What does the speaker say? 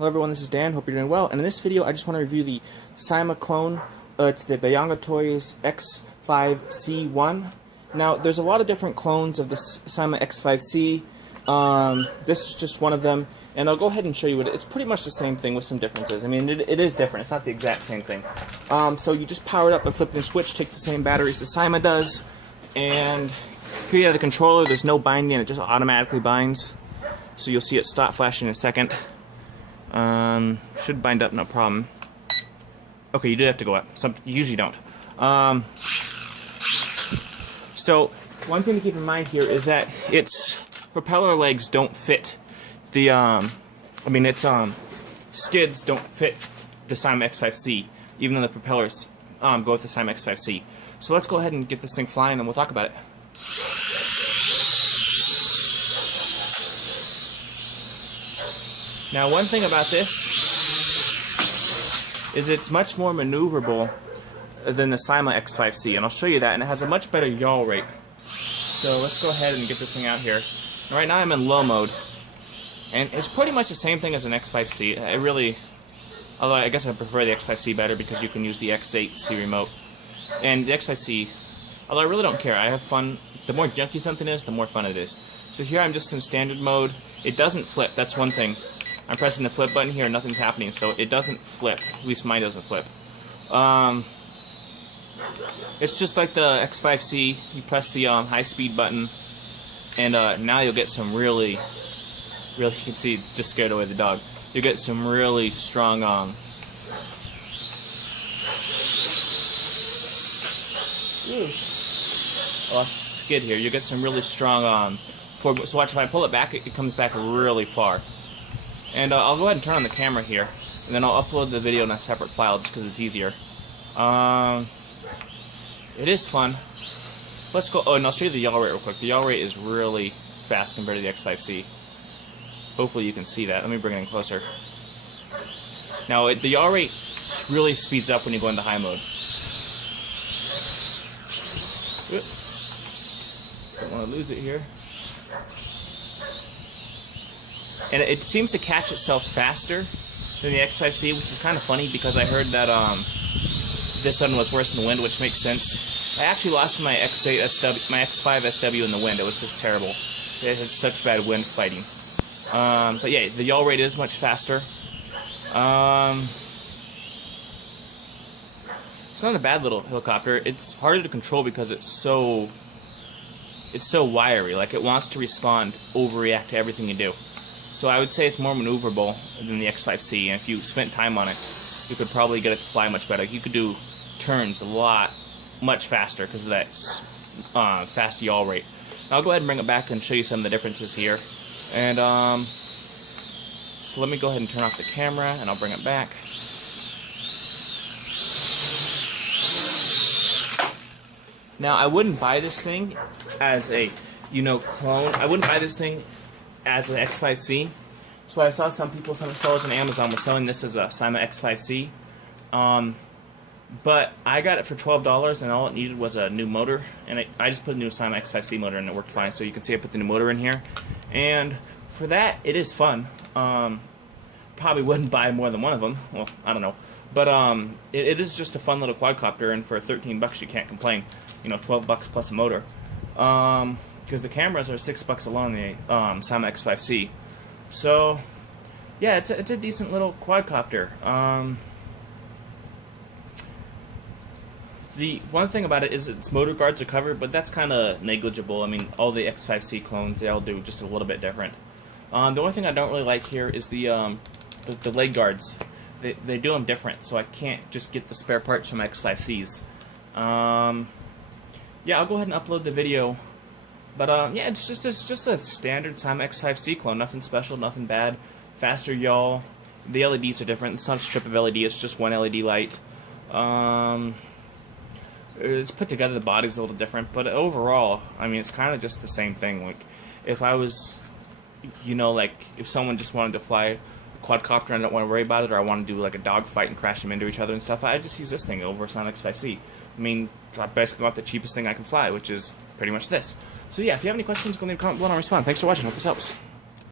Hello everyone, this is Dan, hope you're doing well, and in this video I just want to review the Syma clone. It's the Bayangtoys x5c-1. Now, there's a lot of different clones of the Syma x5c. This is just one of them, and I'll go ahead and show you it's pretty much the same thing with some differences. I mean, it is different, it's not the exact same thing. So you just power it up by flipping the switch, take the same batteries the Syma does, and here you have the controller. There's no binding, it just automatically binds. So you'll see it stop flashing in a second. Should bind up, no problem. Okay, you did have to go up. You usually don't. So one thing to keep in mind here is that its propeller legs don't fit the skids don't fit the Syma x5c, even though the propellers go with the Syma x5c. So let's go ahead and get this thing flying, and we'll talk about it. Now, one thing about this is it's much more maneuverable than the Syma x5c, and I'll show you that, and it has a much better yaw rate. So let's go ahead and get this thing out here. Right now I'm in low mode, and it's pretty much the same thing as an x5c. Although I guess I prefer the x5c better because you can use the x8c remote. And the x5c, although I really don't care, I have fun. The more junky something is, the more fun it is. So here I'm just in standard mode. It doesn't flip, that's one thing. I'm pressing the flip button here and nothing's happening, so it doesn't flip. At least mine doesn't flip. It's just like the x5c. You press the high speed button, and now you'll get some really, you can see, just scared away the dog. You'll get some really strong lost skid here. You get some really strong so watch, if I pull it back, it comes back really far. And I'll go ahead and turn on the camera here, and then I'll upload the video in a separate file just because it's easier. It is fun. Let's go. Oh, and I'll show you the yaw rate real quick. The yaw rate is really fast compared to the x5c. Hopefully you can see that. Let me bring it in closer. Now, the yaw rate really speeds up when you go into high mode. Don't want to lose it here. And it seems to catch itself faster than the x5c, which is kind of funny because I heard that this one was worse in wind, which makes sense. I actually lost my x5SW in the wind. It was just terrible. It had such bad wind fighting. But yeah, the yaw rate is much faster. It's not a bad little helicopter. It's harder to control because it's so wiry. Like, it wants to respond, overreact to everything you do. So I would say it's more maneuverable than the x5c, and if you spent time on it, you could probably get it to fly much better. You could do turns much faster because of that fast yaw rate. I'll go ahead and bring it back and show you some of the differences here. And so let me go ahead and turn off the camera, and I'll bring it back. Now, I wouldn't buy this thing as a, clone. I wouldn't buy this thing as an x5c. So I saw some sellers on Amazon were selling this as a Syma x5c. But I got it for $12, and all it needed was a new motor. And I just put a new Syma x5c motor, and it worked fine. So you can see I put the new motor in here. And for that, it is fun. Probably wouldn't buy more than one of them. Well, I don't know. But it is just a fun little quadcopter, and for 13 bucks you can't complain. 12 bucks plus a motor. Because the cameras are $6 alone, the Syma x5c. So, yeah, it's a decent little quadcopter. The one thing about it is its motor guards are covered, but that's kind of negligible. I mean, all the x5c clones, they all do just a little bit different. The only thing I don't really like here is the leg guards. They do them different, so I can't just get the spare parts from x5cs. Yeah, I'll go ahead and upload the video. But yeah, it's just a standard Syma x5c clone. Nothing special, nothing bad. Faster yaw. The LEDs are different. It's not a strip of LED. It's just one LED light. It's put together. The body's a little different, but overall, I mean, it's kind of just the same thing. Like, if I was, like, if someone just wanted to fly a quadcopter and I don't want to worry about it, or I want to do like a dogfight and crash them into each other and stuff, I just use this thing over Syma x5c. I mean, I basically got the cheapest thing I can fly, which is pretty much this. So yeah, if you have any questions, go leave a comment below and I'll respond. Thanks for watching. Hope this helps.